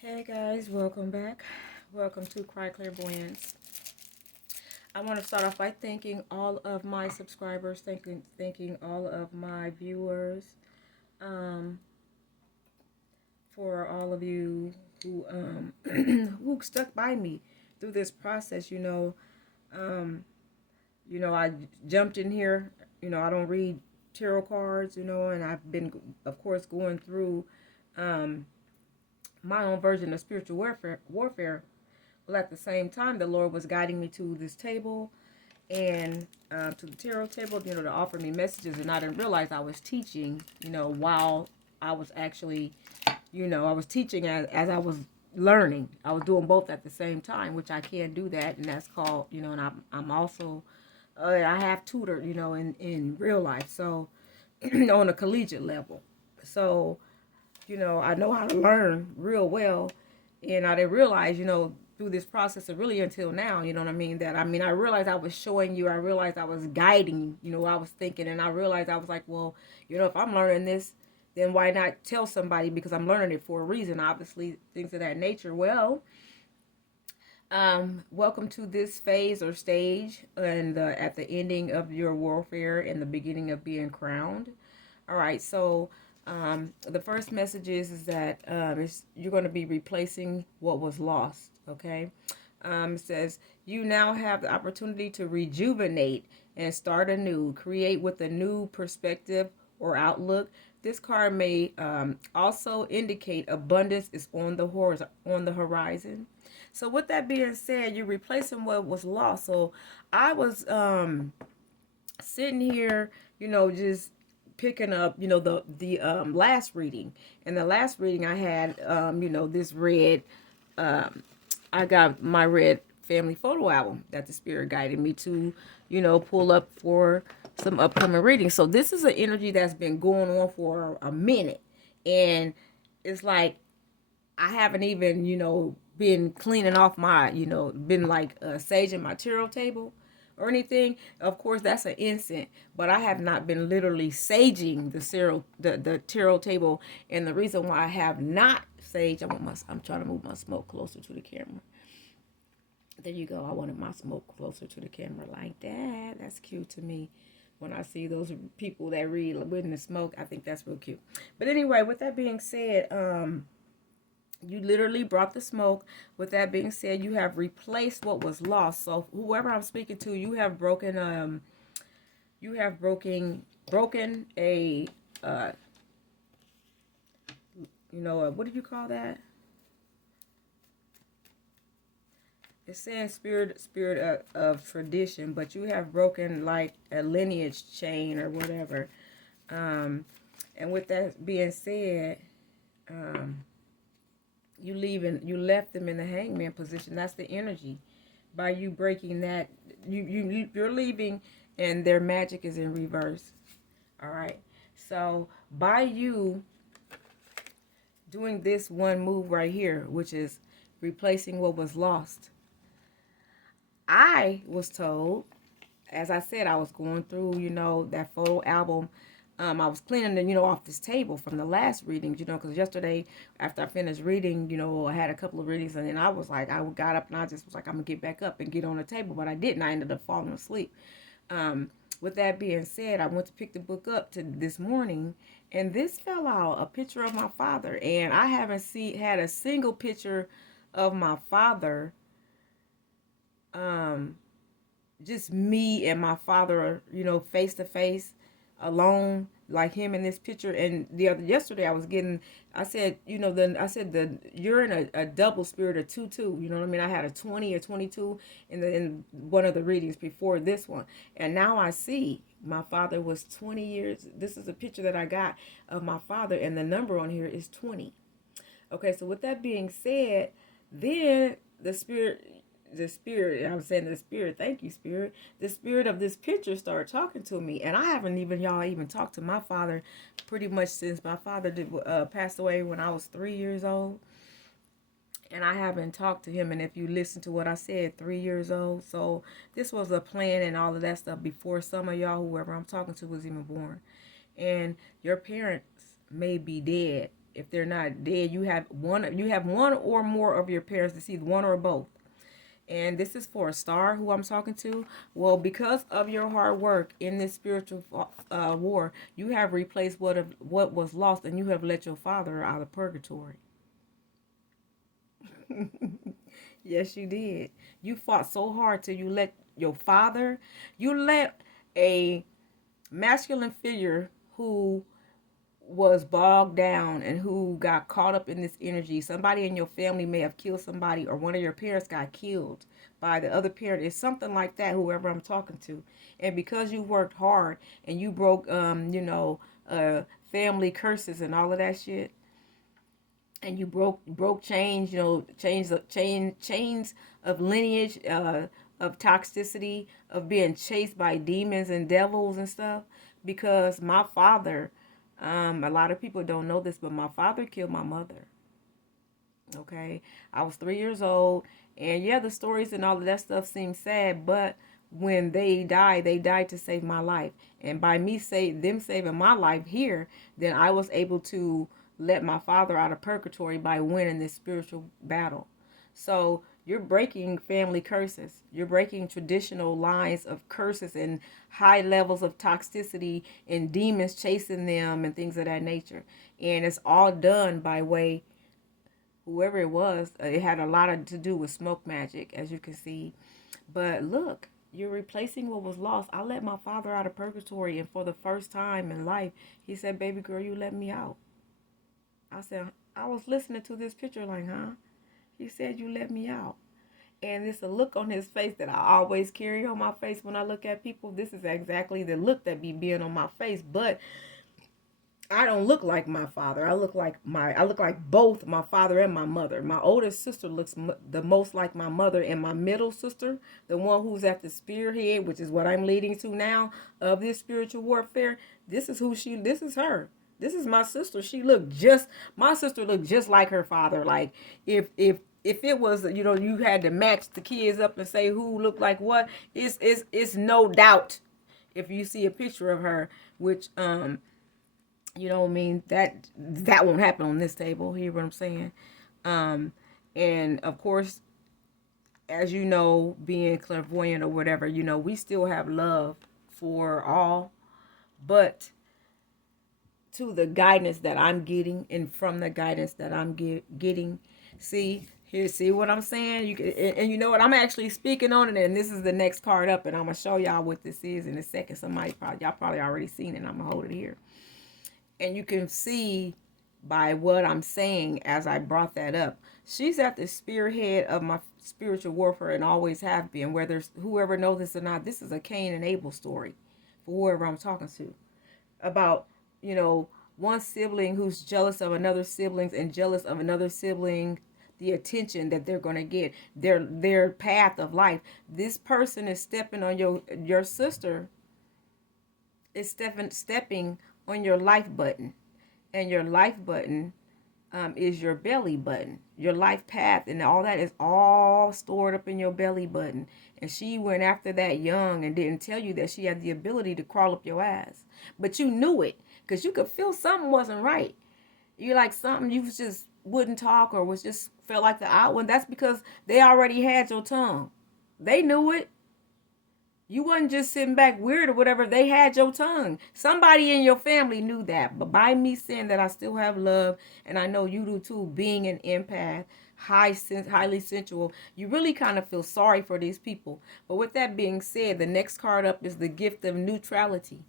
Hey guys, welcome back. Welcome to Cry Clairvoyance. I want to start off by thanking all of my subscribers, thanking all of my viewers, um, for all of you who who stuck by me through this process. Um, I jumped in here. I don't read tarot cards. And I've been, of course, going through um, my own version of spiritual warfare. Well, at the same time, the Lord was guiding me to this table and to the tarot table, to offer me messages. And I didn't realize I was teaching, while I was actually, I was teaching as I was learning. I was doing both at the same time, which I can't do that. And that's called, and I'm also, I have tutored, in real life. So, on a collegiate level. So, I know how to learn real well. And I didn't realize, through this process of really until now, you know what I mean? I realized I was showing you, I realized I was guiding, I was thinking, and I realized I was like, well, if I'm learning this, then why not tell somebody because I'm learning it for a reason, obviously, things of that nature. Well, welcome to this phase or stage and at the ending of your warfare and the beginning of being crowned. All right, so the first message is that you're going to be replacing what was lost. Okay, it says you now have the opportunity to rejuvenate and start anew, create with a new perspective or outlook. This card may also indicate abundance is on the horizon. So with that being said, you're replacing what was lost. So I was sitting here, just picking up, the last reading. And the last reading I had, this red, I got my red family photo album that the spirit guided me to, pull up for some upcoming readings. So this is an energy that's been going on for a minute. And it's like I haven't even, been cleaning off my, been like saging my tarot table or anything. Of course, that's an incense, but I have not been literally saging the tarot table. And the reason why I have not saged, I'm trying to move my smoke closer to the camera. There you go. I wanted my smoke closer to the camera like that. That's cute to me. When I see those people that read with the smoke, I think that's real cute. But anyway, with that being said, you literally brought the smoke. With that being said, you have replaced what was lost. So whoever I'm speaking to, you have broken a uh what do you call that? It's saying spirit of tradition, but you have broken like a lineage chain or whatever. And with that being said, um you left them in the hangman position. That's the energy. By you breaking that, you're leaving, and their magic is in reverse. All right. So by you doing this one move right here, which is replacing what was lost, I was told, as I said, I was going through, that photo album. I was cleaning the, off this table from the last readings, because yesterday after I finished reading, I had a couple of readings, and then I was like, I got up and I just was like, I'm gonna get back up and get on the table, but I didn't. I ended up falling asleep. With that being said, I went to pick the book up to this morning, and this fell out, a picture of my father, and I haven't had a single picture of my father. Um, just me and my father, face to face, alone, like him in this picture. And yesterday I said, you're in a double spirit of 2-2. You know what I mean? I had a 20 or 22 in one of the readings before this one, and now I see my father was 20 years. This is a picture that I got of my father, and the number on here is 20. Okay, so with that being said, then I'm saying the spirit, thank you, spirit. The spirit of this picture started talking to me, and I haven't even talked to my father pretty much since my father passed away when I was 3 years old. And I haven't talked to him. And if you listen to what I said, 3 years old. So this was a plan and all of that stuff before some of y'all, whoever I'm talking to, was even born. And your parents may be dead If they're not dead, you have one or more of your parents deceased, one or both. And this is for a star who I'm talking to. Well, because of your hard work in this spiritual war, you have replaced what was lost, and you have let your father out of purgatory. Yes, you did. You fought so hard till you let your father, you let a masculine figure who was bogged down and who got caught up in this energy. Somebody in your family may have killed somebody, or one of your parents got killed by the other parent. It's something like that, whoever I'm talking to. And because you worked hard and you broke, family curses and all of that shit, and you broke chains, chains of lineage, of toxicity, of being chased by demons and devils and stuff. Because my father, a lot of people don't know this, but my father killed my mother. Okay, I was 3 years old, and yeah, the stories and all of that stuff seem sad, but when they died to save my life. And by them saving my life here, then I was able to let my father out of purgatory by winning this spiritual battle. So you're breaking family curses. You're breaking traditional lines of curses and high levels of toxicity and demons chasing them and things of that nature. And it's all done by way, whoever it was, it had a lot to do with smoke magic, as you can see. But look, you're replacing what was lost. I let my father out of purgatory, and for the first time in life, he said, "Baby girl, you let me out." I said, I was listening to this picture like, huh? He said, "You let me out." And it's a look on his face that I always carry on my face when I look at people. This is exactly the look that be being on my face. But I don't look like my father. I look like both my father and my mother. My oldest sister looks the most like my mother, and my middle sister, the one who's at the spearhead, which is what I'm leading to now of this spiritual warfare. This is her. This is my sister. My sister looked just like her father. Like if it was, you had to match the kids up and say who looked like what, it's no doubt if you see a picture of her, which you know what I mean? That won't happen on this table. Hear what I'm saying? Um, and of course, as you know, being clairvoyant or whatever, we still have love for all, but to the guidance that I'm getting, and from the guidance that I'm getting, see what I'm saying? And you know what? I'm actually speaking on it, and this is the next card up, and I'm gonna show y'all what this is in a second. Y'all probably already seen it. And I'm gonna hold it here. And you can see by what I'm saying as I brought that up. She's at the spearhead of my spiritual warfare and always have been. Whether whoever knows this or not, this is a Cain and Abel story for whoever I'm talking to. About, one sibling who's jealous of another sibling and jealous of another sibling, the attention that they're going to get, their path of life. This person is stepping on your sister is stepping on your life button, and your life button is your belly button, your life path, and all that is all stored up in your belly button. And she went after that young and didn't tell you that she had the ability to crawl up your ass, but you knew it because you could feel something wasn't right. You like something, you just wouldn't talk, or was just felt like the odd one. That's because they already had your tongue. They knew it. You wasn't just sitting back weird or whatever. They had your tongue. Somebody in your family knew that. But by me saying that I still have love, and I know you do too, being an empath, highly sensual, you really kind of feel sorry for these people. But with that being said, the next card up is the gift of neutrality.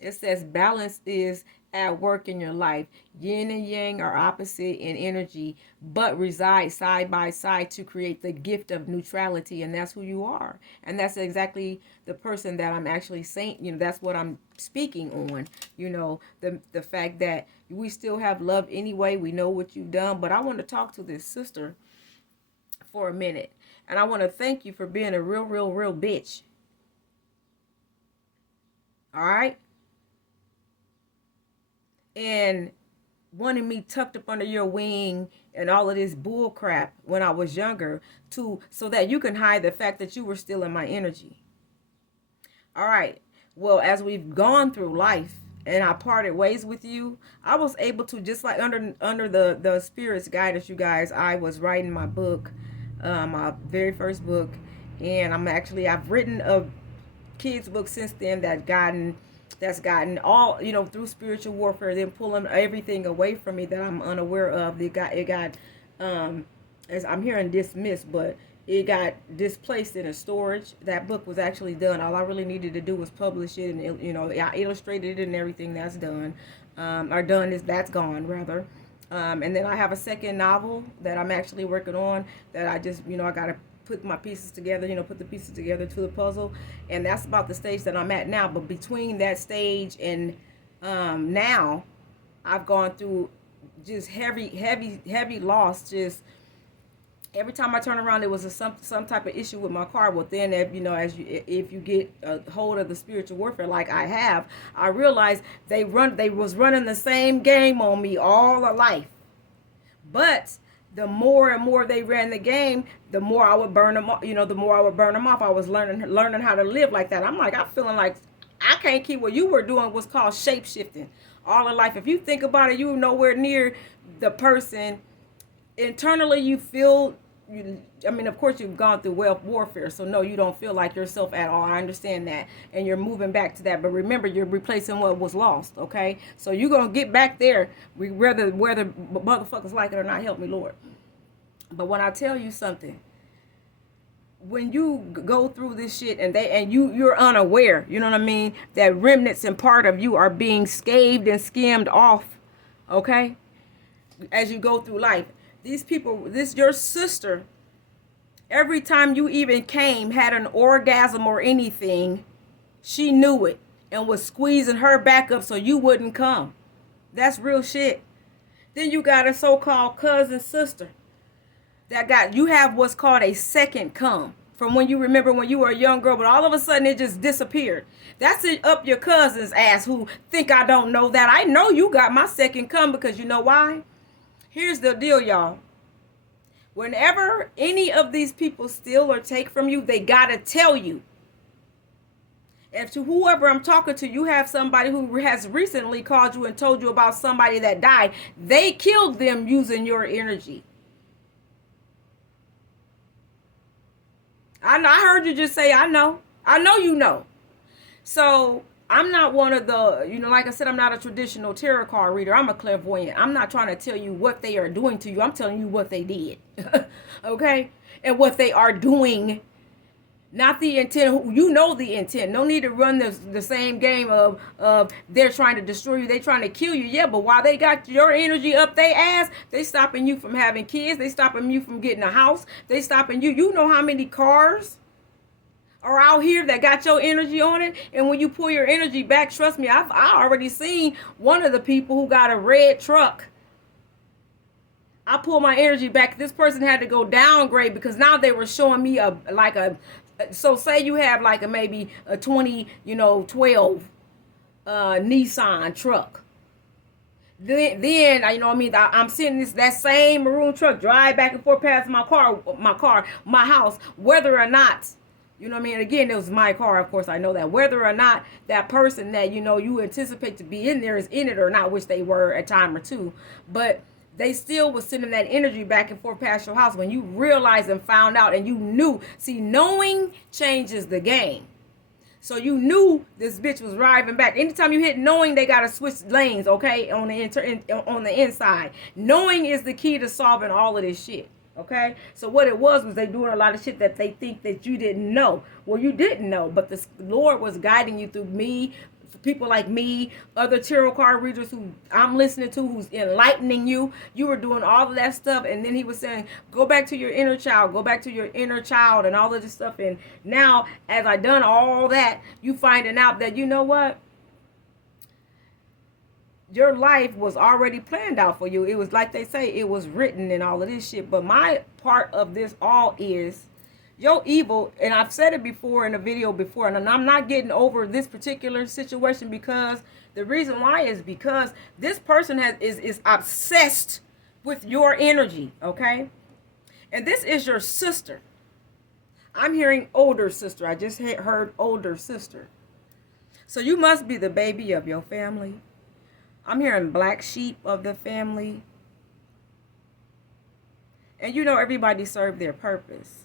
It says balance is at work in your life. Yin and yang are opposite in energy, but reside side by side to create the gift of neutrality. And that's who you are. And that's exactly the person that I'm actually saying. That's what I'm speaking on. The fact that we still have love anyway. We know what you've done. But I want to talk to this sister for a minute. And I want to thank you for being a real, real, real bitch. All right? And wanting me tucked up under your wing and all of this bull crap when I was younger, so that you can hide the fact that you were still in my energy. All right. Well, as we've gone through life, and I parted ways with you, I was able to, just like under the spirit's guidance, you guys, I was writing my book, my very first book, and I've written a kids book since then that's gotten all, through spiritual warfare, then pulling everything away from me that I'm unaware of. It got as I'm hearing dismissed, but it got displaced in a storage. That book was actually done. All I really needed to do was publish it, and I illustrated it and everything. That's done, or done is that's gone rather. And then I have a second novel that I'm actually working on, that I just, I gotta put my pieces together, put the pieces together to the puzzle, and that's about the stage that I'm at now. But between that stage and now, I've gone through just heavy loss. Just every time I turn around, there was some type of issue with my car. Well, then, if you get a hold of the spiritual warfare like I have, I realized they was running the same game on me all of life. But the more and more they ran the game, the more I would burn them off. The more I would burn them off. I was learning how to live like that. I'm feeling like I can't keep what you were doing was called shape shifting all in life. If you think about it, you were nowhere near the person. Internally, you feel, of course, you've gone through warfare, so no, you don't feel like yourself at all. I understand that, and you're moving back to that. But remember, you're replacing what was lost, okay? So you're going to get back there, whether motherfuckers like it or not. Help me, Lord. But when I tell you something, when you go through this shit and you're unaware, you know what I mean, that remnants and part of you are being scathed and skimmed off, okay, as you go through life. These people, your sister, every time you even had an orgasm or anything, she knew it and was squeezing her back up so you wouldn't come. That's real shit. Then you got a so-called cousin sister you have what's called a second come from when you remember when you were a young girl, but all of a sudden it just disappeared. That's it up your cousin's ass who think I don't know that. I know you got my second come, because you know why? Here's the deal, y'all. Whenever any of these people steal or take from you, they gotta tell you. And to whoever I'm talking to, you have somebody who has recently called you and told you about somebody that died. They killed them using your energy. I heard you just say, I know you know. So I'm not one of the, like I said, I'm not a traditional tarot card reader. I'm a clairvoyant. I'm not trying to tell you what they are doing to you. I'm telling you what they did. Okay? And what they are doing. Not the intent. You know the intent. No need to run the same game of they're trying to destroy you. They're trying to kill you. Yeah, but while they got your energy up their ass, they stopping you from having kids. They stopping you from getting a house. They stopping you. You know how many cars are out here that got your energy on it? And when you pull your energy back, trust me, I already seen one of the people who got a red truck. I pulled my energy back. This person had to go downgrade because now they were showing me so say you have maybe a 2012 Nissan truck. Then I'm seeing that same maroon truck drive back and forth past my house, whether or not, again, it was my car, of course, I know that, whether or not that person that, you anticipate to be in there is in it or not, which they were a time or two, but they still was sending that energy back and forth past your house when you realized and found out and you knew. See, knowing changes the game. So you knew this bitch was driving back. Anytime you hit knowing, they got to switch lanes, okay, on the inside. Knowing is the key to solving all of this shit, okay? So what it was they doing a lot of shit that they think that you didn't know. Well, you didn't know, but the Lord was guiding you through me, people like me, other tarot card readers who I'm listening to, who's enlightening you. You were doing all of that stuff, and then he was saying, go back to your inner child, go back to your inner child, and all of this stuff. And now, as I done all that, you finding out that, you know what? Your life was already planned out for you. It was like they say, it was written and all of this shit. But my part of this all is, your evil, and I've said it before in a video before, and I'm not getting over this particular situation, because the reason why is because this person is obsessed with your energy, okay? And this is your sister. I'm hearing older sister. I just heard older sister. So you must be the baby of your family. I'm hearing black sheep of the family. And you know everybody served their purpose.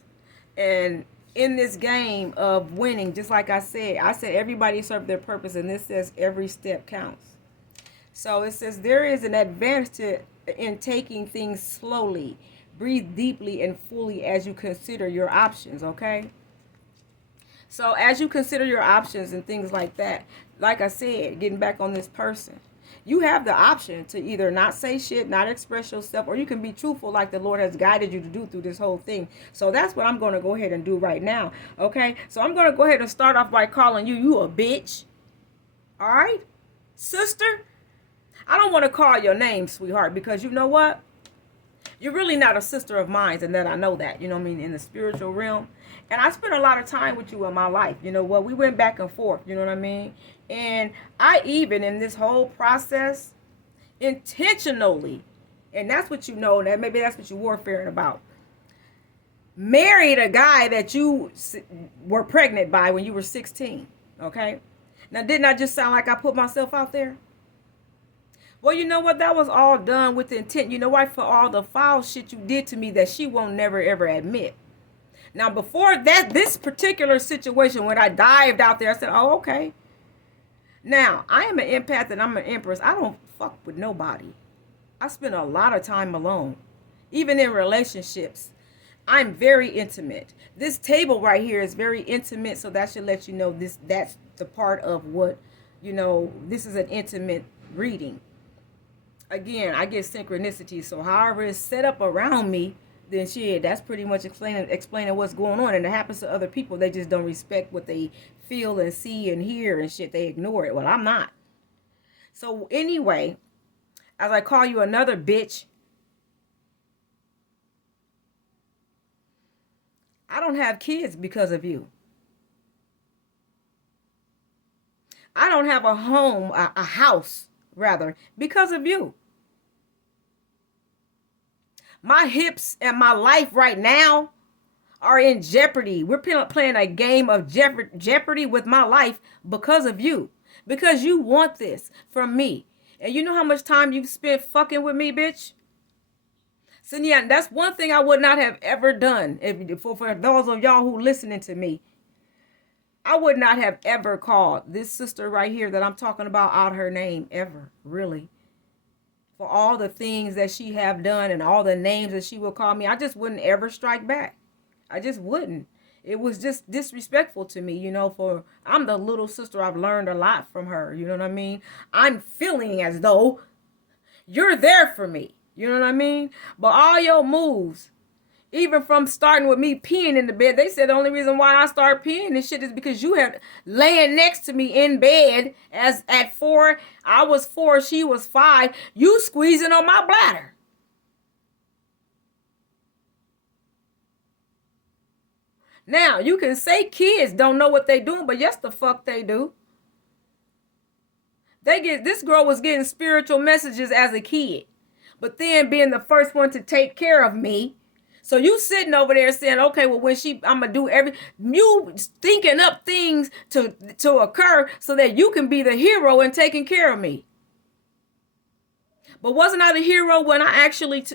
And in this game of winning, just like I said everybody served their purpose, and this says every step counts. So it says there is an advantage in taking things slowly. Breathe deeply and fully as you consider your options, okay? So as you consider your options and things like that, like I said, getting back on this person, you have the option to either not say shit, not express yourself, or you can be truthful like the Lord has guided you to do through this whole thing. So that's what I'm going to go ahead and do right now, okay? So I'm going to go ahead and start off by calling you a bitch, all right? Sister, I don't want to call your name, sweetheart, because you know what? You're really not a sister of mine, and that I know that, you know what I mean, in the spiritual realm. And I spent a lot of time with you in my life, you know what? We went back and forth, you know what I mean? And I even, in this whole process, intentionally, and that's what you know, that maybe that's what you're warfaring about, married a guy that you were pregnant by when you were 16, okay? Now, didn't I just sound like I put myself out there? Well, you know what? That was all done with intent. You know why? For all the foul shit you did to me that she won't never ever admit. Now, before that, this particular situation, when I dived out there, I said, oh, okay. Now, I am an empath and I'm an empress. I don't fuck with nobody. I spend a lot of time alone, even in relationships. I'm very intimate. This table right here is very intimate, so that should let you know that's the part of what, you know, this is an intimate reading. Again, I get synchronicity, so however it's set up around me, then shit, that's pretty much explaining what's going on. And it happens to other people. They just don't respect what they feel and see and hear and shit. They ignore it. Well, I'm not. So anyway, as I call you another bitch, I don't have kids because of you. I don't have a home, a house, rather, because of you. My hips and my life right now are in jeopardy. We're playing a game of jeopardy with my life because of you. Because you want this from me. And you know how much time you've spent fucking with me, bitch? So yeah, that's one thing I would not have ever done. For those of y'all who listening to me, I would not have ever called this sister right here that I'm talking about out her name ever, really. For all the things that she have done and all the names that she will call me, I just wouldn't ever strike back. I just wouldn't. It was just disrespectful to me, you know, for I'm the little sister. I've learned a lot from her, you know what I mean? I'm feeling as though you're there for me, you know what I mean? But all your moves, even from starting with me peeing in the bed, they said the only reason why I start peeing this shit is because you had laying next to me in bed as at 4, I was 4, she was 5, you squeezing on my bladder. Now, you can say kids don't know what they doing, but yes, the fuck they do. This girl was getting spiritual messages as a kid, but then being the first one to take care of me. So you sitting over there saying, okay, well, I'm going to do you thinking up things to occur so that you can be the hero and taking care of me. But wasn't I the hero when I actually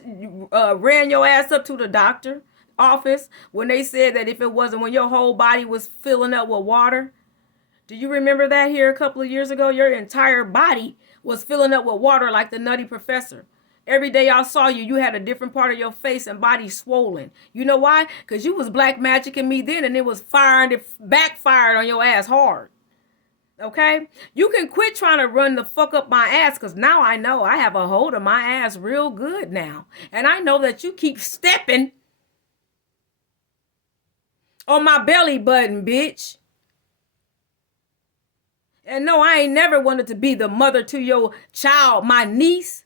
ran your ass up to the doctor office when they said that if it wasn't when your whole body was filling up with water? Do you remember that here a couple of years ago? Your entire body was filling up with water like the Nutty Professor. Every day I saw you, you had a different part of your face and body swollen. You know why? Because you was black magicking me then, and it was backfired on your ass hard. Okay? You can quit trying to run the fuck up my ass, because now I know I have a hold of my ass real good now. And I know that you keep stepping on my belly button, bitch. And no, I ain't never wanted to be the mother to your child, my niece.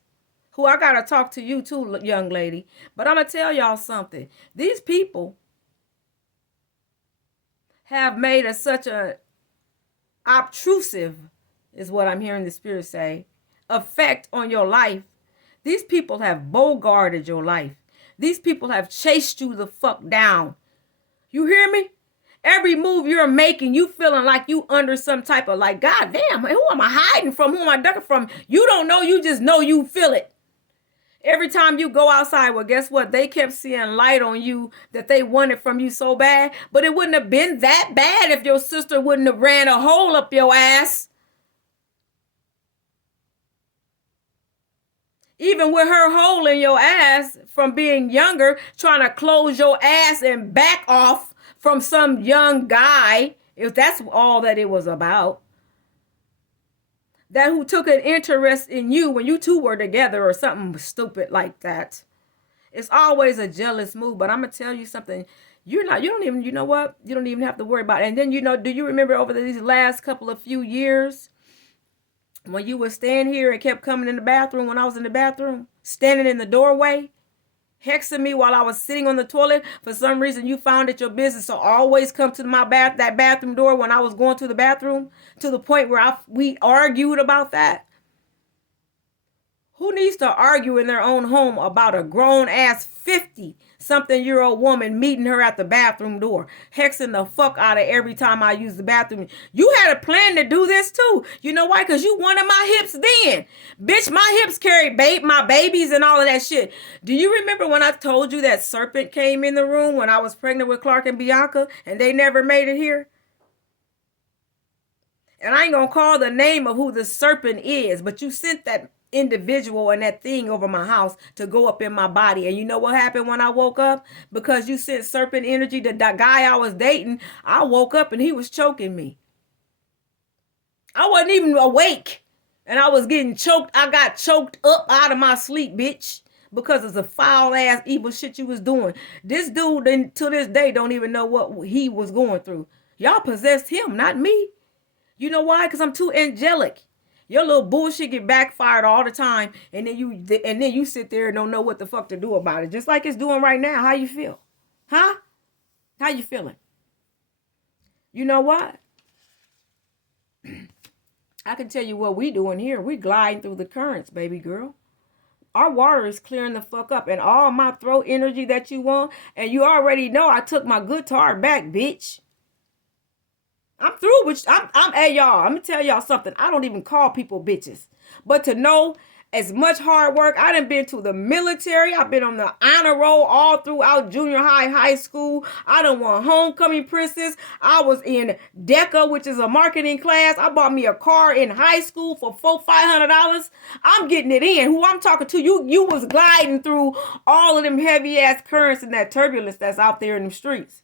Who I gotta talk to you too, young lady. But I'm gonna tell y'all something. These people have made such a obtrusive, is what I'm hearing the Spirit say, effect on your life. These people have bogarted your life. These people have chased you the fuck down. You hear me? Every move you're making, you feeling like you under some type of like, God damn, who am I hiding from? Who am I ducking from? You don't know, you just know you feel it. Every time you go outside, well, guess what? They kept seeing light on you that they wanted from you so bad, but it wouldn't have been that bad if your sister wouldn't have ran a hole up your ass. Even with her hole in your ass from being younger, trying to close your ass and back off from some young guy, if that's all that it was about. That who took an interest in you when you two were together or something stupid like that. It's always a jealous move, but I'm going to tell you something. You don't even, you know what? You don't even have to worry about it. And then, do you remember over these last couple of few years when you would stand here and kept coming in the bathroom when I was in the bathroom, standing in the doorway, hexing me while I was sitting on the toilet? For some reason, you found it your business to always come to that bathroom door when I was going to the bathroom, to the point where we argued about that. Who needs to argue in their own home about a grown ass 50-something-year-old woman meeting her at the bathroom door, hexing the fuck out of every time I use the bathroom? You had a plan to do this too. You know why? Because you wanted my hips then. Bitch, my hips carry my babies and all of that shit. Do you remember when I told you that serpent came in the room when I was pregnant with Clark and Bianca and they never made it here? And I ain't gonna call the name of who the serpent is, but you sent that individual and that thing over my house to go up in my body. And you know what happened when I woke up? Because you sent serpent energy to that guy I was dating, I woke up and he was choking me. I wasn't even awake and I was getting choked. I got choked up out of my sleep, bitch, because of the foul ass evil shit you was doing. This dude to this day don't even know what he was going through. Y'all possessed him, not me. You know why? Because I'm too angelic. Your little bullshit get backfired all the time, and then you sit there and don't know what the fuck to do about it. Just like it's doing right now. How you feel? Huh? How you feeling? You know what? I can tell you what we doing here. We gliding through the currents, baby girl. Our water is clearing the fuck up, and all my throat energy that you want, and you already know I took my guitar back, bitch. I'm through with hey y'all, I'm gonna tell y'all something. I don't even call people bitches. But to know as much hard work, I done been to the military. I've been on the honor roll all throughout junior high school. I done won homecoming princess. I was in DECA, which is a marketing class. I bought me a car in high school for $500. I'm getting it in. Who I'm talking to, you was gliding through all of them heavy ass currents and that turbulence that's out there in the streets.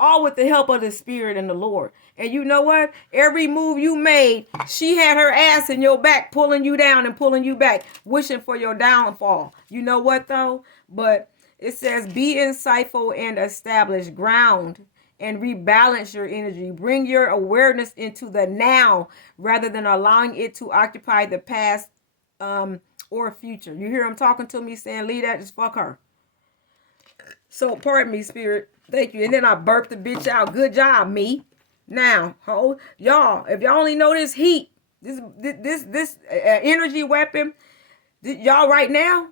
All with the help of the Spirit and the Lord. And you know what? Every move you made, she had her ass in your back, pulling you down and pulling you back, wishing for your downfall. You know what, though? But it says, be insightful and establish ground and rebalance your energy. Bring your awareness into the now rather than allowing it to occupy the past or future. You hear him talking to me saying, leave that, just fuck her. So, pardon me, Spirit. Thank you. And then I burped the bitch out. Good job, me. Now, y'all, if y'all only know this heat, this energy weapon, y'all right now,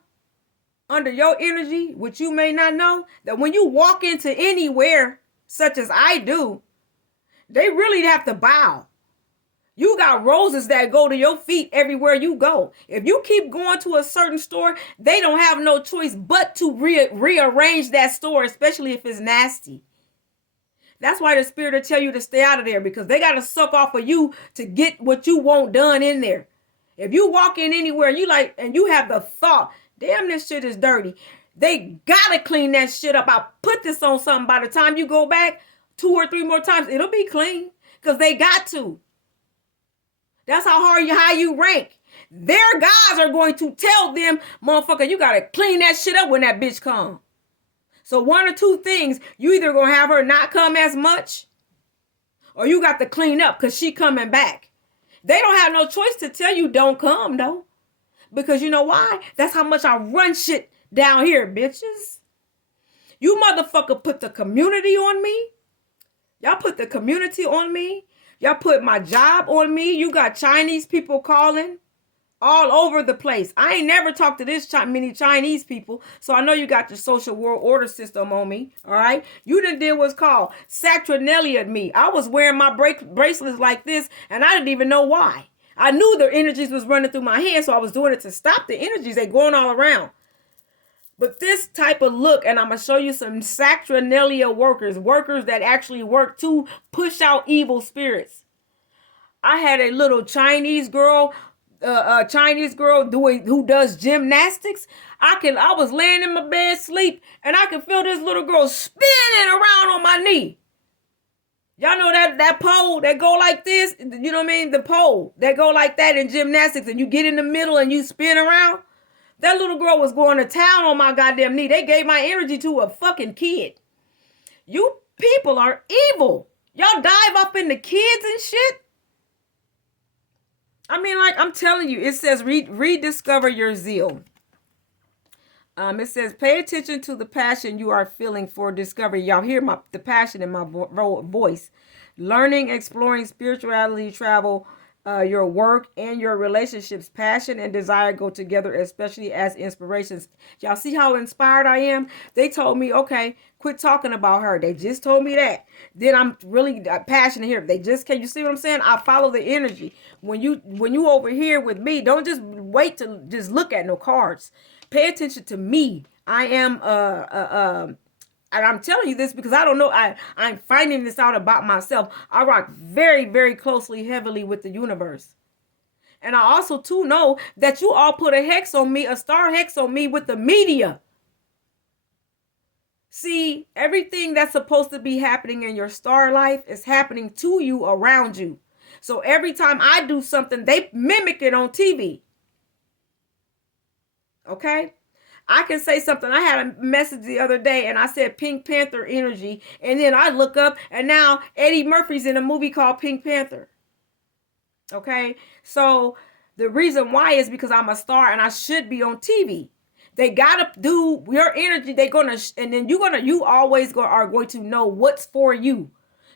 under your energy, which you may not know, that when you walk into anywhere, such as I do, they really have to bow. You got roses that go to your feet everywhere you go. If you keep going to a certain store, they don't have no choice but to rearrange that store, especially if it's nasty. That's why the Spirit will tell you to stay out of there, because they got to suck off of you to get what you want done in there. If you walk in anywhere and you have the thought, damn, this shit is dirty, they got to clean that shit up. I put this on something. By the time you go back 2 or 3 more times, it'll be clean, because they got to. That's how you rank. Their guys are going to tell them, motherfucker, you got to clean that shit up when that bitch come. So 1 or 2 things, you either going to have her not come as much, or you got to clean up because she coming back. They don't have no choice to tell you don't come, though. Because you know why? That's how much I run shit down here, bitches. You motherfucker put the community on me. Y'all put the community on me. Y'all put my job on me. You got Chinese people calling all over the place. I ain't never talked to this many Chinese people, so I know you got your social world order system on me. All right, you done did what's called Saturnalia at me. I was wearing my bracelets like this, and I didn't even know why. I knew the energies was running through my hands, so I was doing it to stop the energies. They going all around. But this type of look, and I'm going to show you some Saturnalia workers that actually work to push out evil spirits. I had a little Chinese girl doing who does gymnastics. I was laying in my bed sleep, and I can feel this little girl spinning around on my knee. Y'all know that pole that go like this? You know what I mean? The pole that go like that in gymnastics, and you get in the middle and you spin around. That little girl was going to town on my goddamn knee. They gave my energy to a fucking kid. You people are evil. Y'all dive up into kids and shit. I mean, like, I'm telling you, it says rediscover your zeal. It says pay attention to the passion you are feeling for discovery. Y'all hear the passion in my voice. Learning, exploring spirituality, travel, your work, and your relationships. Passion and desire go together, especially as inspirations. Y'all see how inspired I am? They told me, okay, quit talking about her. They just told me that. Then I'm really passionate here. They just can't. You see what I'm saying? I follow the energy. When you over here with me, don't just wait to just look at no cards. Pay attention to me. I am and I'm telling you this because I don't know. I'm finding this out about myself. I rock very, very closely, heavily with the universe. And I also too know that you all put a hex on me, a star hex on me with the media. See, everything that's supposed to be happening in your star life is happening to you, around you. So every time I do something, they mimic it on TV. Okay? I can say something. I had a message the other day and I said Pink Panther energy. And then I look up and now Eddie Murphy's in a movie called Pink Panther. Okay? So the reason why is because I'm a star and I should be on TV. They gotta do your energy. They're gonna, and then you always are going to know what's for you,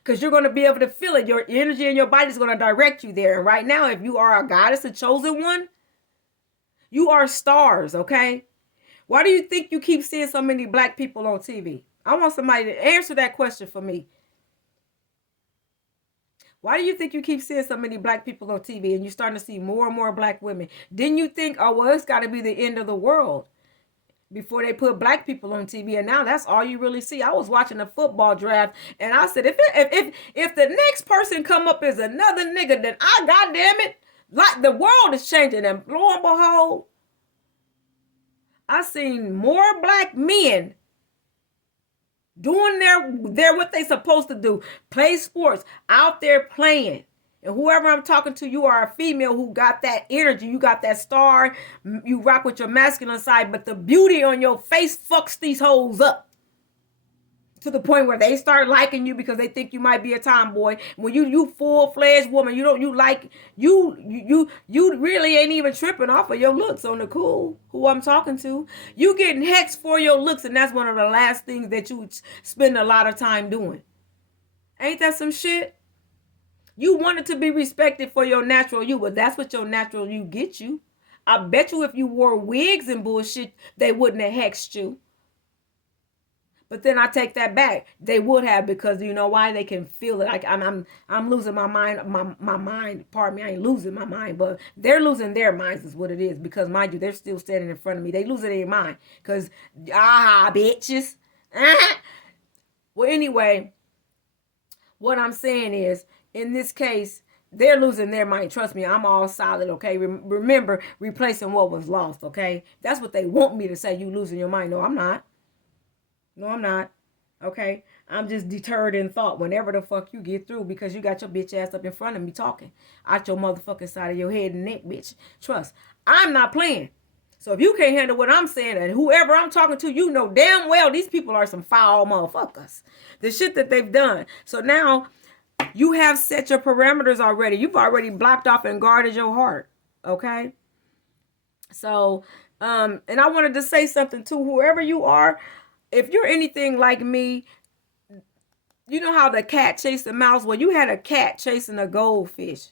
because you're gonna be able to feel it. Your energy and your body is gonna direct you there. And right now, if you are a goddess, a chosen one, you are stars. Okay. Why do you think you keep seeing so many black people on TV? I want somebody to answer that question for me. Why do you think you keep seeing so many black people on TV and you're starting to see more and more black women? Didn't you think, oh, well, it's got to be the end of the world before they put black people on TV? And now that's all you really see. I was watching a football draft and I said, if the next person come up as another nigga, then goddamn it, like the world is changing. And lo and behold, I seen more black men doing their what they supposed to do, play sports, out there playing. And whoever I'm talking to, you are a female who got that energy. You got that star. You rock with your masculine side, but the beauty on your face fucks these hoes up to the point where they start liking you because they think you might be a tomboy. When you full-fledged woman, you really ain't even tripping off of your looks on the cool. Who I'm talking to, you getting hexed for your looks, and that's one of the last things that you spend a lot of time doing. Ain't that some shit? You wanted to be respected for your natural you, but that's what your natural you gets you. I bet you if you wore wigs and bullshit, they wouldn't have hexed you. But then I take that back. They would have, because you know why? They can feel it. Like I'm losing my mind. My mind. Pardon me. I ain't losing my mind, but they're losing their minds is what it is. Because mind you, they're still standing in front of me. They losing their mind. Because bitches. Well, anyway, what I'm saying is, in this case, they're losing their mind. Trust me, I'm all solid, okay? Remember, replacing what was lost, okay? That's what they want me to say. You losing your mind. No, I'm not. No, I'm not. Okay? I'm just deterred in thought whenever the fuck you get through, because you got your bitch ass up in front of me talking out your motherfucking side of your head and neck, bitch. Trust. I'm not playing. So if you can't handle what I'm saying, and whoever I'm talking to, you know damn well these people are some foul motherfuckers. The shit that they've done. So now you have set your parameters already. You've already blocked off and guarded your heart. Okay? So, and I wanted to say something too. Whoever you are, if you're anything like me, you know how the cat chased the mouse? Well, you had a cat chasing a goldfish.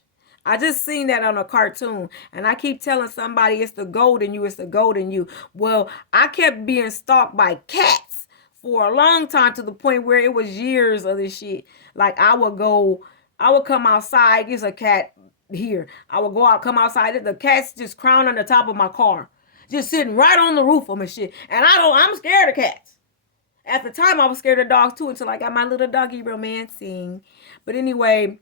I just seen that on a cartoon, and I keep telling somebody it's the gold in you, it's the gold in you. Well, I kept being stalked by cats for a long time, to the point where it was years of this shit. Like I would come outside. There's a cat here. I would go out, come outside. The cat's just crawling on the top of my car, just sitting right on the roof of my shit. And I'm scared of cats. At the time, I was scared of dogs too, until I got my little doggy romancing. But anyway,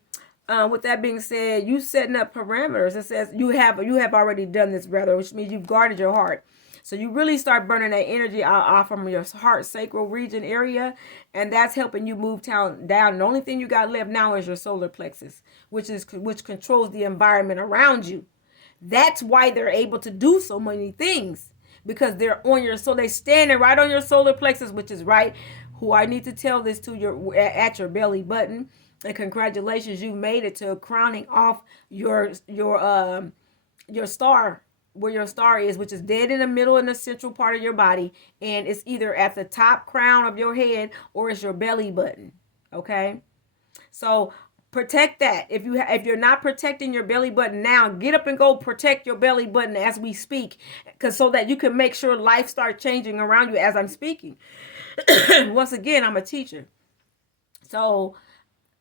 with that being said, you setting up parameters. It says you have already done this, brother, which means you've guarded your heart. So you really start burning that energy off from your heart sacral region area, and that's helping you move down. The only thing you got left now is your solar plexus, which controls the environment around you. That's why they're able to do so many things, because they're on your, so they standing right on your solar plexus, which is right. Who I need to tell this to, at your belly button. And congratulations, you made it to crowning off your star, where your star is, which is dead in the middle in the central part of your body, and it's either at the top crown of your head or it's your belly button. Okay, so protect that. If you're not protecting your belly button now, get up and go protect your belly button as we speak, because so that you can make sure life starts changing around you as I'm speaking. Once again, I'm a teacher, so.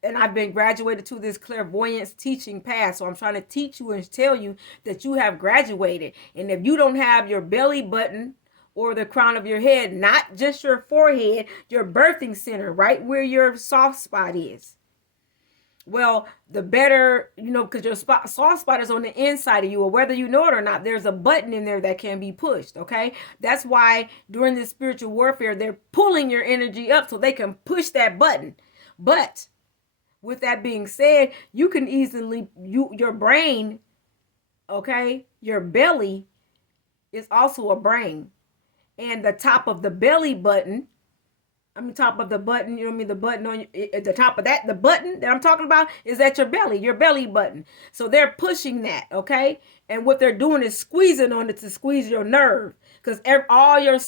And I've been graduated to this clairvoyance teaching path. So I'm trying to teach you and tell you that you have graduated. And if you don't have your belly button or the crown of your head, not just your forehead, your birthing center, right where your soft spot is, well, the better, because your soft spot is on the inside of you, or whether you know it or not, there's a button in there that can be pushed. Okay. That's why during this spiritual warfare, they're pulling your energy up so they can push that button. But with that being said, you can easily, your brain, okay, your belly is also a brain. And the top of the belly button, top of the button, the button on the top of that, the button that I'm talking about is at your belly button. So they're pushing that, okay? And what they're doing is squeezing on it to squeeze your nerve, because all your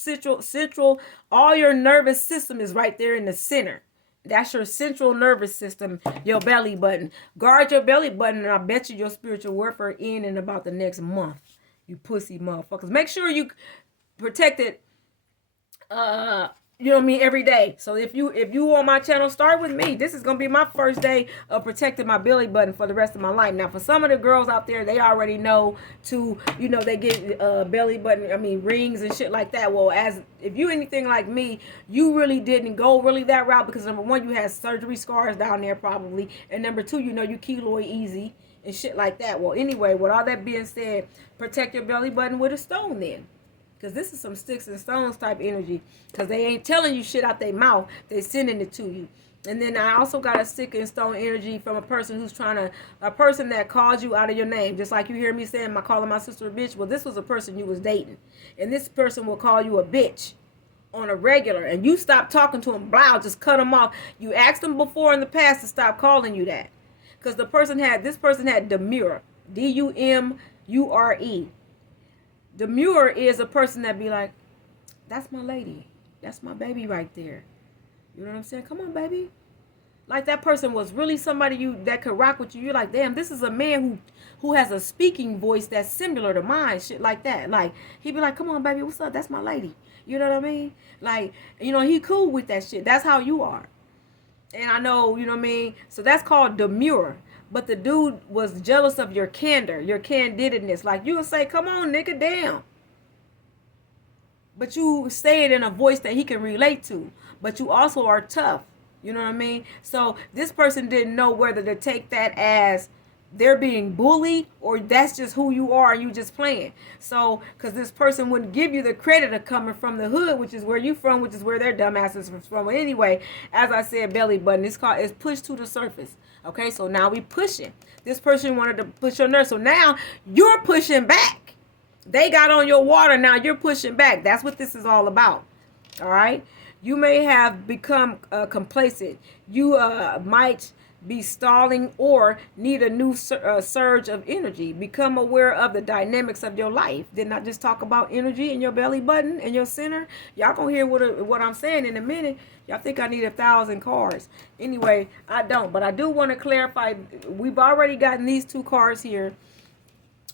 all your nervous system is right there in the center. That's your central nervous system, your belly button. Guard your belly button, and I bet you your spiritual warfare in about the next month. You pussy motherfuckers. Make sure you protect it, every day. So if you on my channel, start with me. This is going to be my first day of protecting my belly button for the rest of my life. Now, for some of the girls out there, they already know to, they get belly button, rings and shit like that. Well, if you anything like me, you really didn't go that route, because number one, you had surgery scars down there probably. And number two, you keloid easy and shit like that. Well, anyway, with all that being said, protect your belly button with a stone then. Because this is some sticks and stones type energy. Because they ain't telling you shit out their mouth. They sending it to you. And then I also got a stick and stone energy from a person who's a person that calls you out of your name. Just like you hear me saying, calling my sister a bitch. Well, this was a person you was dating. And this person will call you a bitch on a regular. And you stop talking to them, blah, just cut them off. You asked them before in the past to stop calling you that. Because this person had demure. D-U-M-U-R-E. Demure is a person that be like, that's my lady. That's my baby right there. You know what I'm saying? Come on, baby. Like that person was really somebody that could rock with you. You're like, damn, this is a man who has a speaking voice that's similar to mine. Shit like that. Like, he'd be like, come on, baby, what's up? That's my lady. You know what I mean? Like, he cool with that shit. That's how you are. And I know, So that's called demure. But the dude was jealous of your candor, your candidness. Like, you would say, come on, nigga, damn. But you say it in a voice that he can relate to. But you also are tough. You know what I mean? So this person didn't know whether to take that as they're being bullied or that's just who you are and you just playing. So, because this person wouldn't give you the credit of coming from the hood, which is where you from, which is where their dumbasses are from. But anyway, as I said, belly button, it's pushed to the surface. Okay, so now we pushing. This person wanted to push your nerve, so now you're pushing back. They got on your water, now you're pushing back. That's what this is all about. All right, you may have become complacent. You might be stalling or need a new surge of energy. Become aware of the dynamics of your life. Didn't I just talk about energy in your belly button and your center? Y'all gonna hear what I'm saying in a minute. Y'all think I need 1,000 cards. Anyway, I don't. But I do want to clarify. We've already gotten these 2 cards here,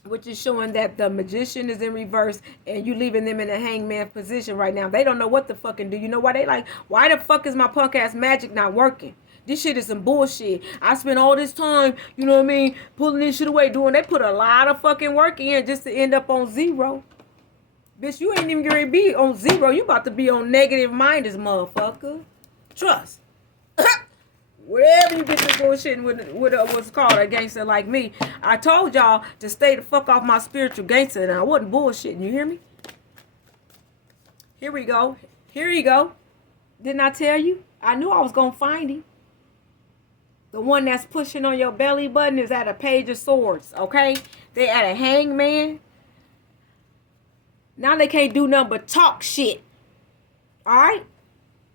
which is showing that the magician is in reverse and you leaving them in a hangman position right now. They don't know what the fucking do. You know why they like, why the fuck is my punk ass magic not working? This shit is some bullshit. I spent all this time, you know what I mean, pulling this shit away, they put a lot of fucking work in just to end up on 0. Bitch, you ain't even gonna be on 0. You about to be on negative minus, motherfucker. Trust. Wherever you get this bullshitting with what's called a gangster like me. I told y'all to stay the fuck off my spiritual gangster, and I wasn't bullshitting. You hear me? Here we go. Here you go. Didn't I tell you? I knew I was going to find him. The one that's pushing on your belly button is at a page of swords, okay? They at a hangman. Now they can't do nothing but talk shit. All right?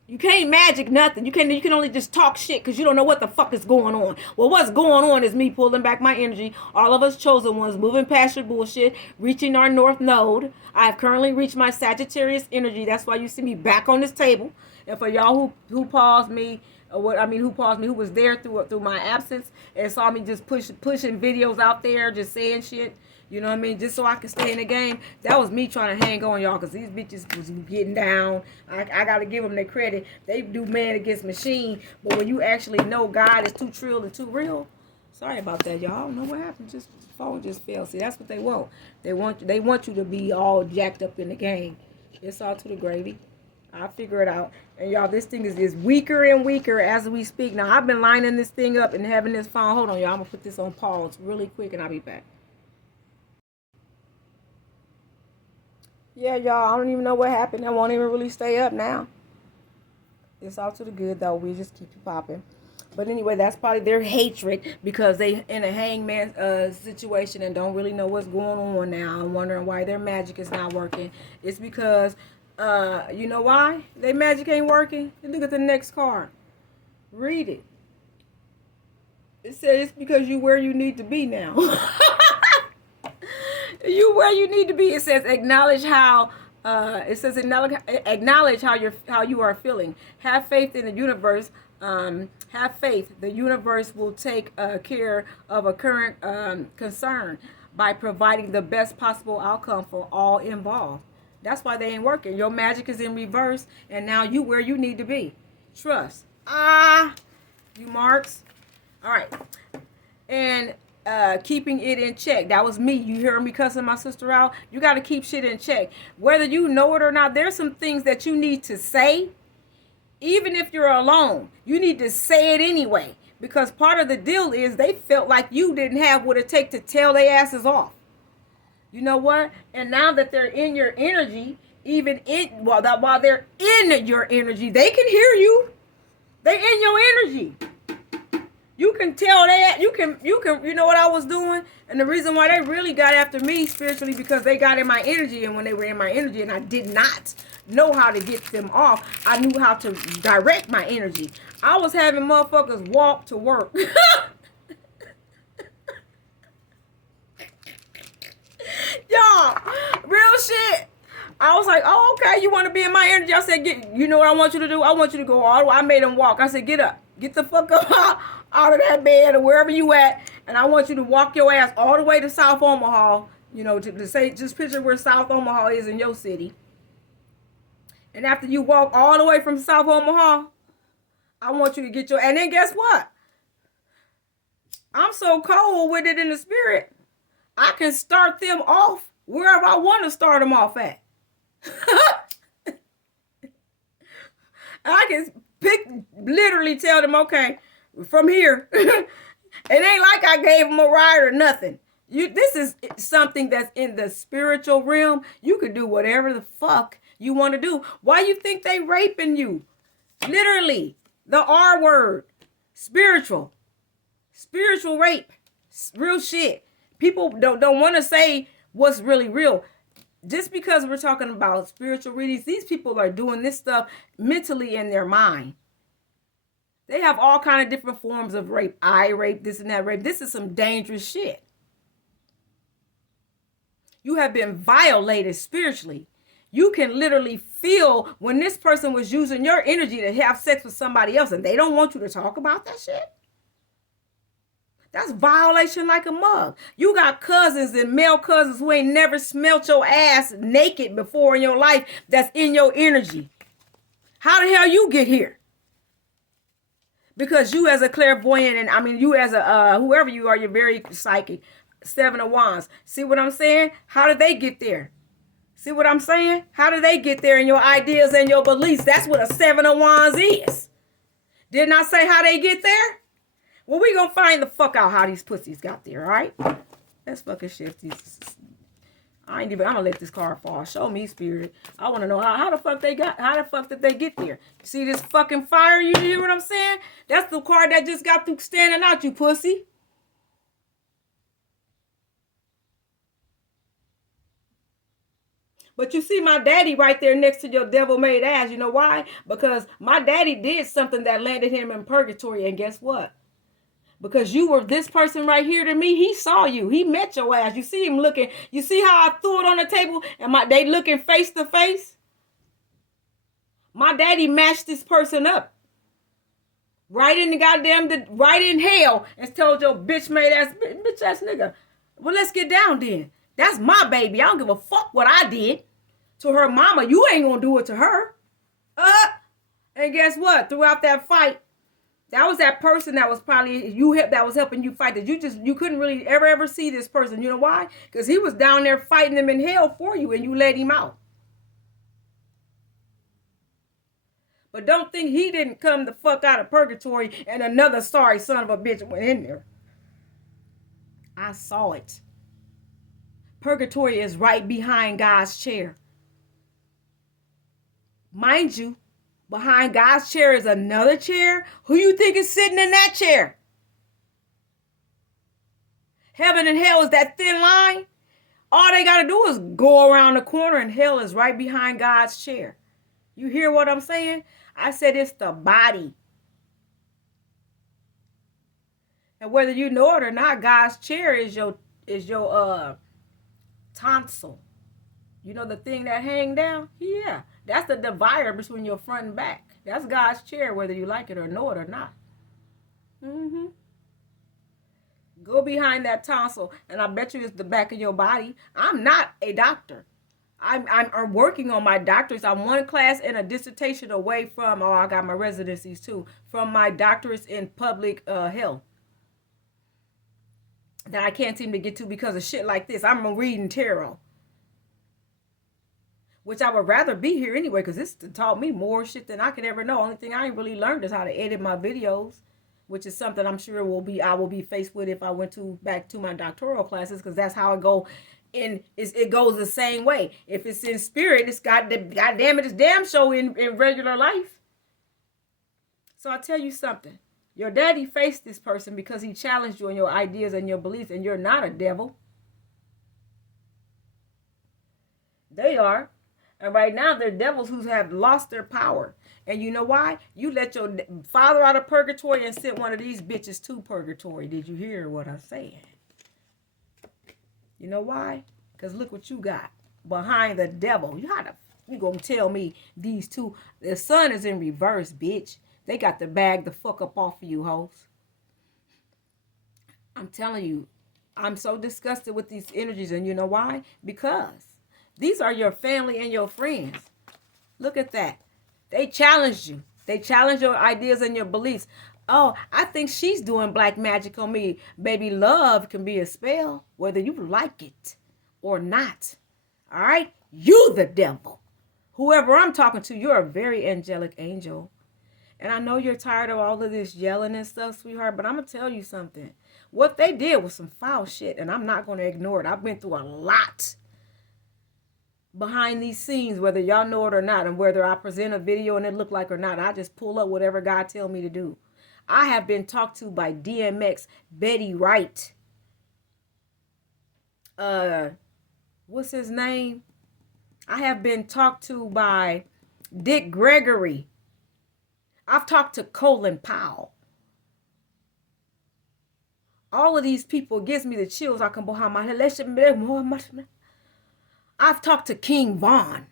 You can't magic nothing. You can only just talk shit because you don't know what the fuck is going on. Well, what's going on is me pulling back my energy. All of us chosen ones moving past your bullshit, reaching our north node. I have currently reached my Sagittarius energy. That's why you see me back on this table. And for y'all who paused me, who was there through my absence and saw me just pushing videos out there, just saying shit. You know what I mean? Just so I could stay in the game. That was me trying to hang on, y'all, because these bitches was getting down. I got to give them their credit. They do man against machine. But when you actually know God is too trill and too real. Sorry about that, y'all. I don't know what happened. Just the phone just fell. See, that's what they want. They want you to be all jacked up in the game. It's all to the gravy. I'll figure it out. And y'all, this thing is weaker and weaker as we speak. Now, I've been lining this thing up and having this phone. Hold on, y'all. I'm going to put this on pause really quick and I'll be back. Yeah, y'all, I don't even know what happened. I won't even really stay up now. It's all to the good, though. We just keep it popping. But anyway, that's probably their hatred because they in a hangman situation and don't really know what's going on now. I'm wondering why their magic is not working. It's because, you know why their magic ain't working? Look at the next card. Read it. It says it's because you where you need to be now. You where you need to be. It says acknowledge how. Acknowledge how you are feeling. Have faith in the universe. Have faith. The universe will take care of a current concern by providing the best possible outcome for all involved. That's why they ain't working. Your magic is in reverse, and now you where you need to be. Trust. You marks. All right, and. Keeping it in check. That was me. You hear me cussing my sister out? You got to keep shit in check. Whether you know it or not, there's some things that you need to say. Even if you're alone, you need to say it anyway. Because part of the deal is they felt like you didn't have what it takes to tell their asses off. You know what? And now that they're in your energy, while they're in your energy, they can hear you. They're in your energy. You can tell that. You know what I was doing? And the reason why they really got after me spiritually because they got in my energy. And when they were in my energy and I did not know how to get them off, I knew how to direct my energy. I was having motherfuckers walk to work. Y'all, real shit. I was like, oh, okay, you want to be in my energy? I said, you know what I want you to do? I want you to go all the way. I made them walk. I said, get up. Get the fuck up out of that bed or wherever you at. And I want you to walk your ass all the way to South Omaha. You know, to say, just picture where South Omaha is in your city. And after you walk all the way from South Omaha, I want you to get your, and then guess what? I'm so cold with it in the spirit. I can start them off wherever I want to start them off at. I can literally tell them, okay, from here. It ain't like I gave them a ride or nothing. This is something that's in the spiritual realm. You could do whatever the fuck you want to do. Why you think they raping you? Literally, the R word, spiritual rape, real shit. People don't want to say what's really real. Just because we're talking about spiritual readings, these people are doing this stuff mentally in their mind. They have all kind of different forms of rape. Eye rape, this and that rape. This is some dangerous shit. You have been violated spiritually. You can literally feel when this person was using your energy to have sex with somebody else and they don't want you to talk about that shit. That's violation like a mug. You got cousins and male cousins who ain't never smelt your ass naked before in your life that's in your energy. How the hell you get here? Because you as a clairvoyant, and I mean you as a whoever you are, you're very psychic. 7 of Wands. See what I'm saying? How did they get there? See what I'm saying? How did they get there in your ideas and your beliefs? That's what a 7 of Wands is. Didn't I say how they get there? Well, we gonna find the fuck out how these pussies got there, all right? Let's fucking shift these. I'm gonna let this card fall. Show me, spirit. I wanna know how the fuck did they get there? See this fucking fire, you hear what I'm saying? That's the card that just got through standing out, you pussy. But you see my daddy right there next to your devil-made ass. You know why? Because my daddy did something that landed him in purgatory. And guess what? Because you were this person right here to me, he saw you. He met your ass. You see him looking. You see how I threw it on the table and they looking face to face? My daddy matched this person up. Right in the right in hell and told your bitch ass nigga, well, let's get down then. That's my baby. I don't give a fuck what I did to her mama. You ain't gonna do it to her. And guess what? Throughout that fight, that was that person that was probably that was helping you fight. That you couldn't really ever see this person. You know why? Because he was down there fighting them in hell for you, and you let him out. But don't think he didn't come the fuck out of purgatory and another sorry son of a bitch went in there. I saw it. Purgatory is right behind God's chair. Mind you, behind God's chair is another chair. Who you think is sitting in that chair? Heaven and hell is that thin line. All they got to do is go around the corner and hell is right behind God's chair. You hear what I'm saying? I said it's the body. And whether you know it or not, God's chair is your tonsil. You know the thing that hang down? Yeah. That's the divider between your front and back. That's God's chair, whether you like it or know it or not. Go behind that tonsil, and I bet you it's the back of your body. I'm not a doctor. I'm working on my doctorates. I'm one class and a dissertation away from, I got my residencies too, from my doctorates in public health. That I can't seem to get to because of shit like this. I'm reading tarot. Which I would rather be here anyway, because this taught me more shit than I could ever know. Only thing I ain't really learned is how to edit my videos, which is something I'm sure I will be faced with if I went back to my doctoral classes, because that's how it go. It goes the same way. If it's in spirit, it's goddamn it, it's damn show in regular life. So I tell you something. Your daddy faced this person because he challenged you in your ideas and your beliefs, and you're not a devil. They are. And right now, they're devils who have lost their power. And you know why? You let your father out of purgatory and sent one of these bitches to purgatory. Did you hear what I'm saying? You know why? Because look what you got behind the devil. You gonna tell me these two? The sun is in reverse, bitch. They got to bag the fuck up off of you, hoes. I'm telling you, I'm so disgusted with these energies. And you know why? Because these are your family and your friends. Look at that. They challenged you. They challenged your ideas and your beliefs. Oh, I think she's doing black magic on me. Baby, love can be a spell, whether you like it or not. All right? You the devil. Whoever I'm talking to, you're a very angelic angel. And I know you're tired of all of this yelling and stuff, sweetheart, but I'm going to tell you something. What they did was some foul shit, and I'm not going to ignore it. I've been through a lot behind these scenes, whether y'all know it or not, and whether I present a video and it look like or not. I just pull up whatever God tell me to do. I have been talked to by DMX, Betty Wright. What's his name? I have been talked to by Dick Gregory. I've talked to Colin Powell. All of these people gives me the chills. I can behind my head. I've talked to King Von.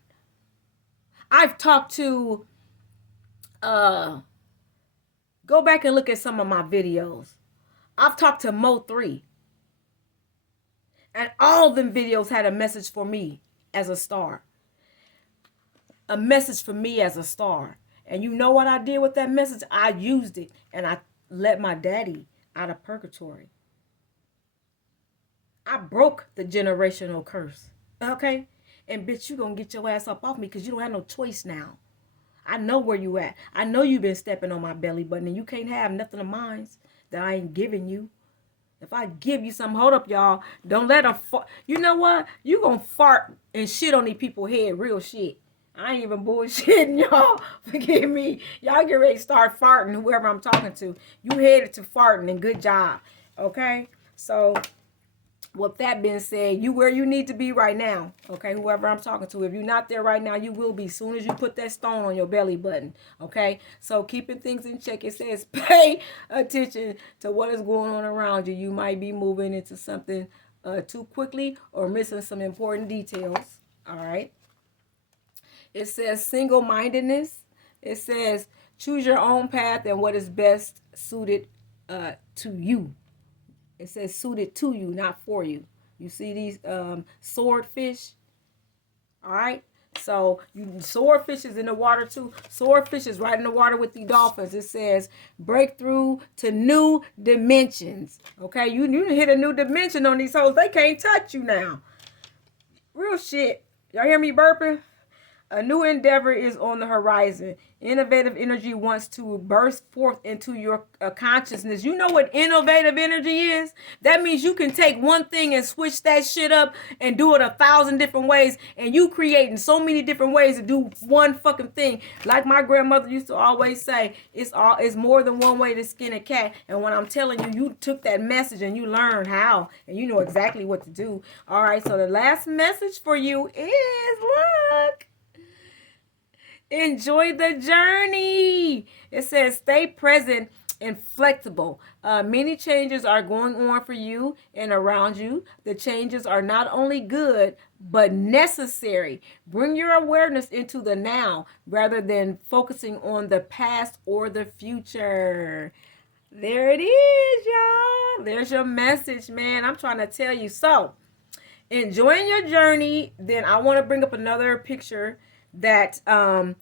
I've talked to go back and look at some of my videos. I've talked to Mo3. And all them videos had a message for me as a star. A message for me as a star. And you know what I did with that message? I used it and I let my daddy out of purgatory. I broke the generational curse. Okay? And bitch, you gonna get your ass up off me because you don't have no choice now. I know where you at. I know you've been stepping on my belly button and you can't have nothing of mine that I ain't giving you. If I give you some, hold up, y'all. Don't let them fart. You know what? You gonna fart and shit on these people's head. Real shit. I ain't even bullshitting, y'all. Forgive me. Y'all get ready to start farting, whoever I'm talking to. You headed to farting and good job. Okay? So, with that being said, you where you need to be right now. Okay? Whoever I'm talking to. If you're not there right now, you will be as soon as you put that stone on your belly button. Okay? So, keeping things in check. It says pay attention to what is going on around you. You might be moving into something too quickly or missing some important details. All right? It says single-mindedness. It says choose your own path and what is best suited to you. It says suited to you, not for you. You see these swordfish? All right? So swordfish is in the water too. Swordfish is right in the water with the dolphins. It says breakthrough to new dimensions. Okay? You hit a new dimension on these hoes. They can't touch you now. Real shit. Y'all hear me burping? A new endeavor is on the horizon. Innovative energy wants to burst forth into your consciousness. You know what innovative energy is? That means you can take one thing and switch that shit up and do it 1,000 different ways. And you creating so many different ways to do one fucking thing. Like my grandmother used to always say, it's more than one way to skin a cat. And when I'm telling you, you took that message and you learned how. And you know exactly what to do. All right, so the last message for you is, look. Enjoy the journey. It says stay present and flexible. Many changes are going on for you and around you. The changes are not only good, but necessary. Bring your awareness into the now rather than focusing on the past or the future. There it is, y'all. There's your message, man. I'm trying to tell you. So, enjoying your journey. Then I want to bring up another picture that I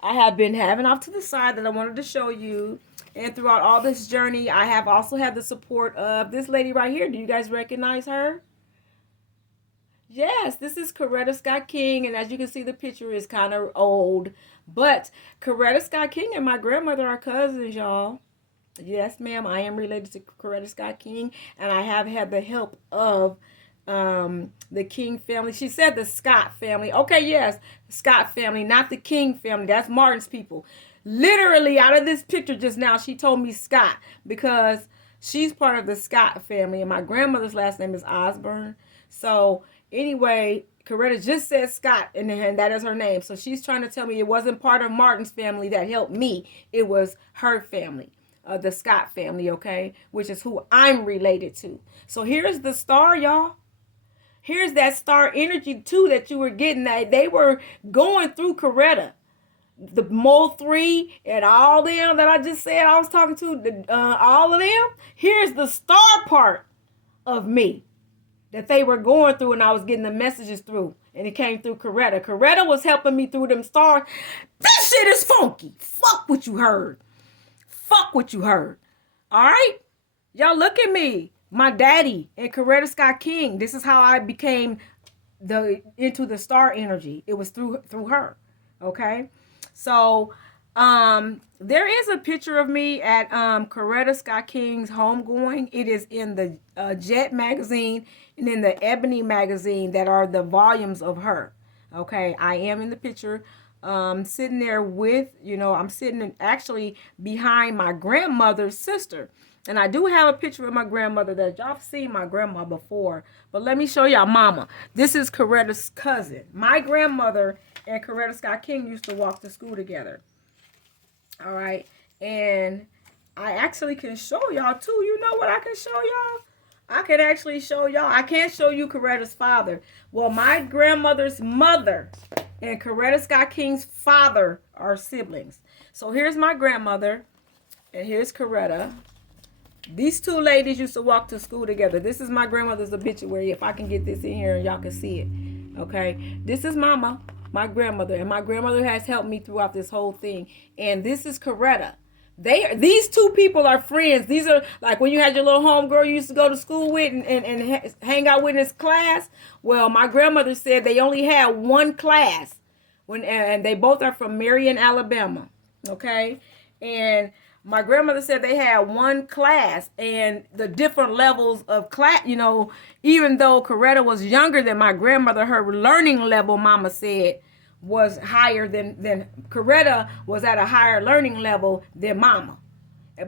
have been having off to the side that I wanted to show you. And throughout all this journey, I have also had the support of this lady right here. Do you guys recognize her? Yes, this is Coretta Scott King. And as you can see, the picture is kind of old. But Coretta Scott King and my grandmother are cousins, y'all. Yes, ma'am. I am related to Coretta Scott King. And I have had the help of the King family. She said the Scott family. Okay, yes, Scott family, not the King family. That's Martin's people. Literally, out of this picture just now, she told me Scott because she's part of the Scott family, and my grandmother's last name is Osborne. So anyway, Coretta just said Scott, and that is her name. So she's trying to tell me it wasn't part of Martin's family that helped me. It was her family. The Scott family, okay, which is who I'm related to. So here's the star, y'all. Here's that star energy too that you were getting. That they were going through Coretta, the Mo 3 and all them that I just said I was talking to, all of them. Here's the star part of me that they were going through, and I was getting the messages through, and it came through Coretta. Coretta was helping me through them stars. This shit is funky. Fuck what you heard. Fuck what you heard. All right, y'all look at me. My daddy and Coretta Scott King. This is how I became into the star energy. It was through her. Okay. So there is a picture of me at Coretta Scott King's homegoing. It is in the Jet magazine and in the Ebony magazine that are the volumes of her. Okay. I am in the picture sitting there with, I'm sitting actually behind my grandmother's sister. And I do have a picture of my grandmother that y'all have seen my grandma before. But let me show y'all mama. This is Coretta's cousin. My grandmother and Coretta Scott King used to walk to school together. All right. And I actually can show y'all too. You know what I can show y'all? I can actually show y'all. I can't show you Coretta's father. Well, my grandmother's mother and Coretta Scott King's father are siblings. So here's my grandmother, and here's Coretta. These two ladies used to walk to school together. This is my grandmother's obituary. If I can get this in here and y'all can see it. Okay. This is Mama, my grandmother. And my grandmother has helped me throughout this whole thing. And this is Coretta. These two people are friends. These are like when you had your little homegirl you used to go to school with and hang out with in this class. Well, my grandmother said they only had one class. And they both are from Marion, Alabama. Okay. And my grandmother said they had one class, and the different levels of class, even though Coretta was younger than my grandmother, her learning level, Mama said, was higher than Coretta was at a higher learning level than Mama.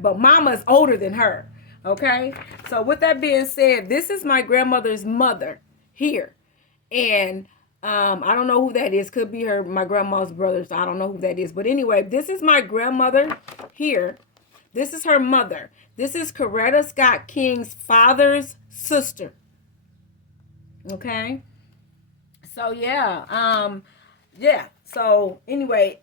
But Mama is older than her. Okay. So with that being said, this is my grandmother's mother here. And I don't know who that is. Could be my grandma's brother. So I don't know who that is. But anyway, this is my grandmother here. This is her mother. This is Coretta Scott King's father's sister. Okay. So yeah. So anyway,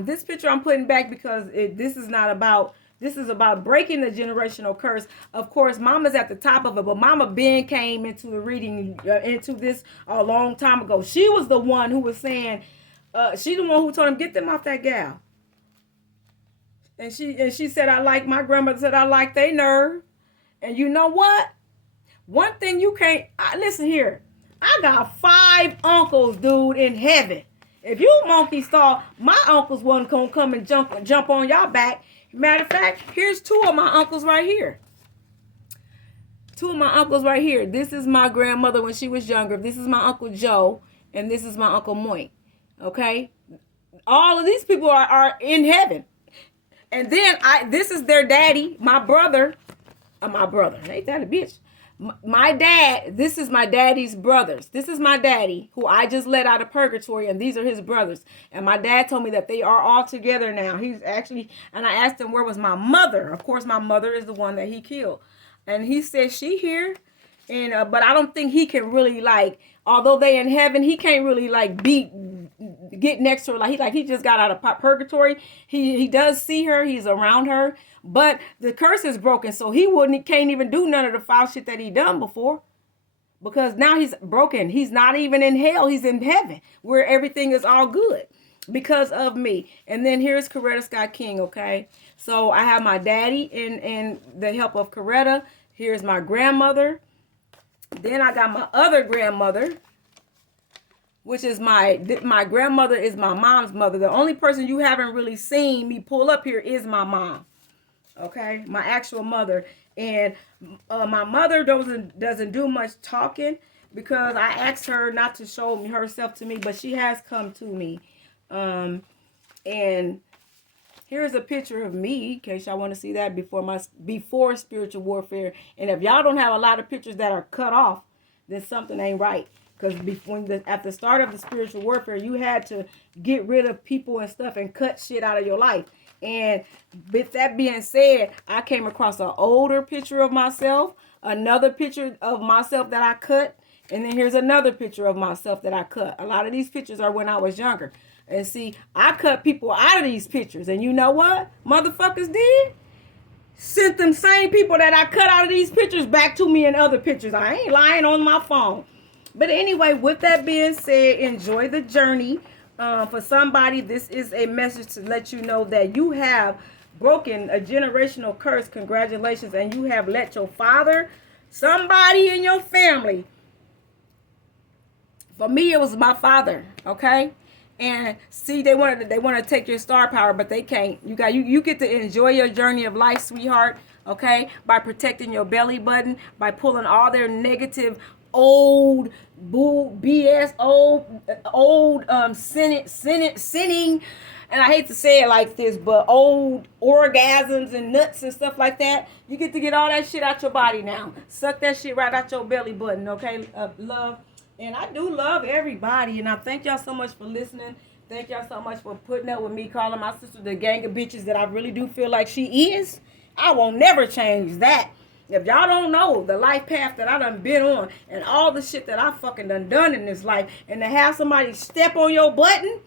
this picture I'm putting back because this is about breaking the generational curse. Of course, Mama's at the top of it, but Mama Ben came into the reading, into this a long time ago. She was the one who was saying, she the one who told him, get them off that gal. And she said, my grandmother said, I like they nerve. And you know what? One thing you can't, listen here. I got 5 uncles, dude, in heaven. If you monkeys thought my uncles wasn't going to come and jump on y'all back, matter of fact, here's 2 of my uncles right here. 2 of my uncles right here. This is my grandmother when she was younger. This is my Uncle Joe. And this is my Uncle Moink. Okay? All of these people are in heaven. And then this is their daddy, my brother. Ain't that a bitch? My dad, this is my daddy's brothers. This is my daddy who I just let out of purgatory, and these are his brothers. And my dad told me that they are all together now. He's actually, and I asked him where was my mother. Of course, my mother is the one that he killed. And he said she here. And but I don't think he can really although they in heaven, he can't really get next to her. He just got out of purgatory. He does see her. He's around her. But the curse is broken. So he can't even do none of the foul shit that he done before. Because now he's broken. He's not even in hell. He's in heaven where everything is all good because of me. And then here's Coretta Scott King. Okay. So I have my daddy and the help of Coretta. Here's my grandmother. Then I got my other grandmother, which is my grandmother is my mom's mother. The only person you haven't really seen me pull up here is my mom. Okay, my actual mother. And my mother doesn't do much talking because I asked her not to show herself to me, but she has come to me. And here's a picture of me, in case y'all want to see that before spiritual warfare. And if y'all don't have a lot of pictures that are cut off, then something ain't right. Because at the start of the spiritual warfare, you had to get rid of people and stuff and cut shit out of your life. And with that being said, I came across an older picture of myself, another picture of myself that I cut, and then here's another picture of myself that I cut. A lot of these pictures are when I was younger. And see, I cut people out of these pictures. And you know what motherfuckers did? Sent them same people that I cut out of these pictures back to me in other pictures. I ain't lying on my phone. But anyway, with that being said, enjoy the journey. For somebody, this is a message to let you know that you have broken a generational curse. Congratulations. And you have let your father, somebody in your family. For me, it was my father. Okay. And see, they want to take your star power, but they can't. You get to enjoy your journey of life, sweetheart. Okay, by protecting your belly button, by pulling all their negative, old BS, old sinning, and I hate to say it like this, but old orgasms and nuts and stuff like that. You get to get all that shit out your body now. Suck that shit right out your belly button. Okay, love. And I do love everybody. And I thank y'all so much for listening. Thank y'all so much for putting up with me, calling my sister the gang of bitches that I really do feel like she is. I won't never change that. If y'all don't know the life path that I done been on and all the shit that I fucking done in this life, and to have somebody step on your button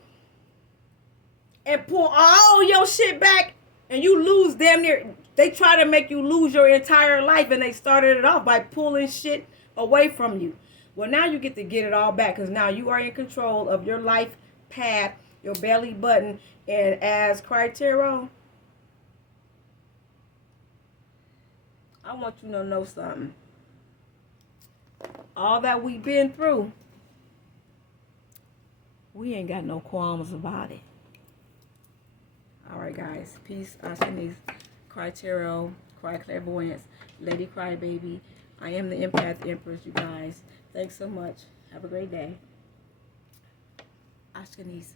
and pull all your shit back and you lose damn near, they try to make you lose your entire life, and they started it off by pulling shit away from you. Well, now you get to get it all back because now you are in control of your life path, your belly button, and as criteria, I want you to know something. All that we've been through, we ain't got no qualms about it. All right, guys. Peace. Asheni's criteria, cry clairvoyance, lady crybaby. I am the empath empress, you guys. Thanks so much. Have a great day. Asheni's.